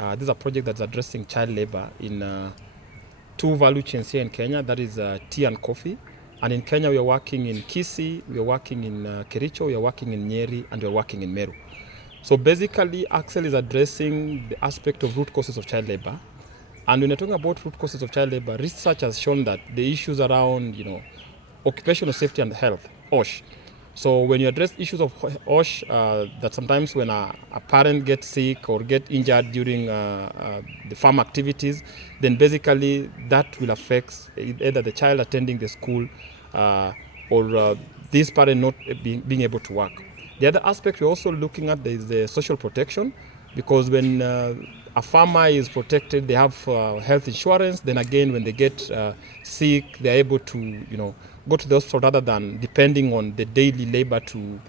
This is a project that's addressing child labor in two value chains here in Kenya, that is tea and coffee. And in Kenya, we are working in Kisii, we are working in Kericho, we are working in Nyeri, and we are working in Meru. So basically, ACCEL is addressing the aspect of root causes of child labor. And when you're talking about root causes of child labor, research has shown that the issues around, occupational safety and health, OSH. So when you address issues of OSH, that sometimes when a parent gets sick or get injured during the farm activities, then basically that will affect either the child attending the school or this parent not being able to work. The other aspect we're also looking at is the social protection, because when a farmer is protected, they have health insurance. Then again, when they get sick, they're able to, go to the hospital rather than depending on the daily labor to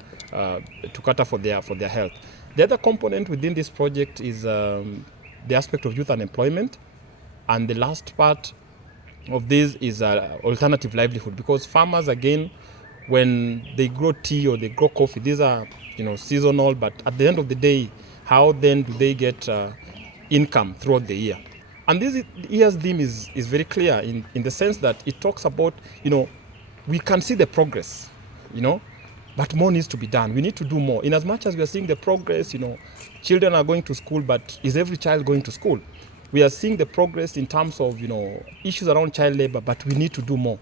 cater for their health. The other component within this project is the aspect of youth unemployment, and the last part of this is alternative livelihood, because farmers, again, when they grow tea or they grow coffee, these are seasonal, but at the end of the day, how then do they get income throughout the year? And this year's theme is very clear in the sense that it talks about, we can see the progress, but more needs to be done. We need to do more. In as much as we are seeing the progress, children are going to school, but is every child going to school? We are seeing the progress in terms of, issues around child labor, but we need to do more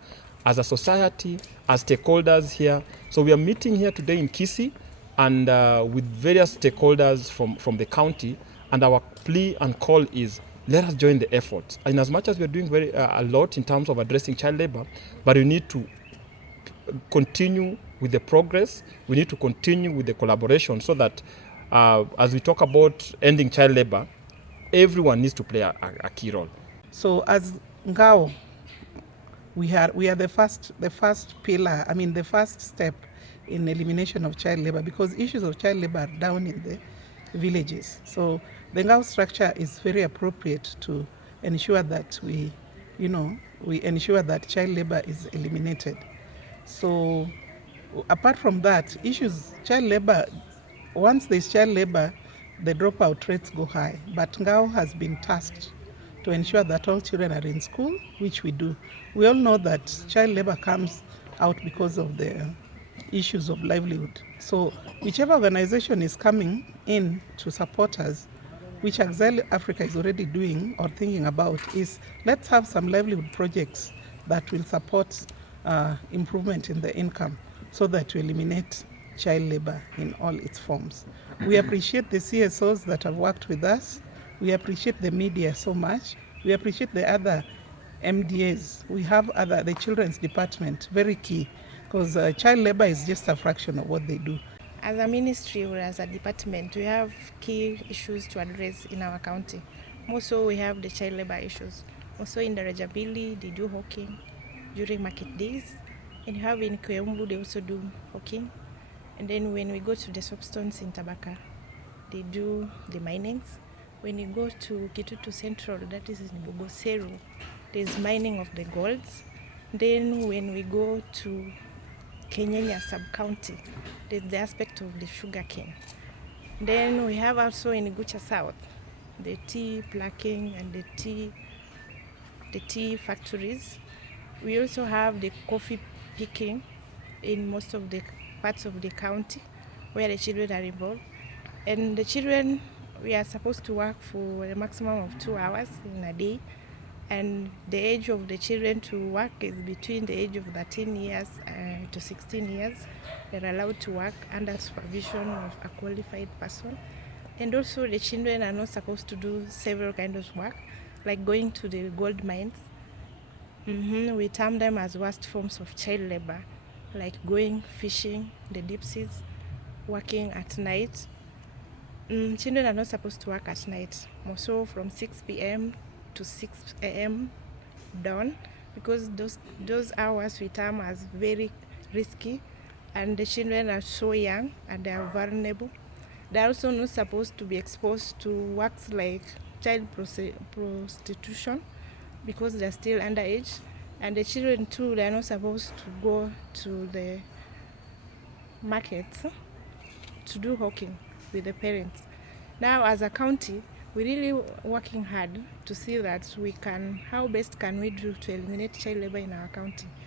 as a society, as stakeholders here. So we are meeting here today in Kisii and with various stakeholders from the county, and our plea and call is, let us join the effort. In as much as we are doing a lot in terms of addressing child labor, but we need to continue with the progress, we need to continue with the collaboration, so that as we talk about ending child labor, everyone needs to play a key role. So as Ngao, we are the first pillar, the first step in elimination of child labor, because issues of child labor are down in the villages. So the Ngao structure is very appropriate to ensure that we ensure that child labor is eliminated. So apart from that, child labor, once there's child labor, the dropout rates go high. But Ngao has been tasked to ensure that all children are in school, which we do. We all know that child labor comes out because of the issues of livelihood. So whichever organization is coming in to support us, which ACCEL Africa is already doing or thinking about, is let's have some livelihood projects that will support improvement in the income, so that we eliminate child labor in all its forms. We appreciate the CSOs that have worked with us. We appreciate the media so much. We appreciate the other MDAs. We have the children's department, very key, because child labor is just a fraction of what they do. As a ministry or as a department, we have key issues to address in our county. Also, we have the child labor issues. Also in the Rajabili, they do hawking during market days. And you have in Kweumbu, they also do hawking. And then when we go to the soapstones in Tabaka, they do the minings. When you go to Kitutu Central, that is in Bogoseru, there's mining of the golds. Then when we go to Kenyanya sub-county, there's the aspect of the sugar cane. Then we have also in Gucha South, the tea plucking and the tea factories. We also have the coffee picking in most of the parts of the county where the children are involved. And the children, we are supposed to work for a maximum of 2 hours in a day. And the age of the children to work is between the age of 13 years to 16 years. They're allowed to work under supervision of a qualified person. And also the children are not supposed to do several kinds of work, like going to the gold mines. We term them as worst forms of child labor, like going fishing, the deep seas, working at night. Children are not supposed to work at night, more so from 6 p.m. to 6 a.m. dawn, because those hours we term as very risky, and the children are so young and they are vulnerable. They are also not supposed to be exposed to works like child prostitution, because they are still underage. And the children too, they are not supposed to go to the markets to do hawking with the parents. Now as a county, we're really working hard to see that how best can we do to eliminate child labor in our county.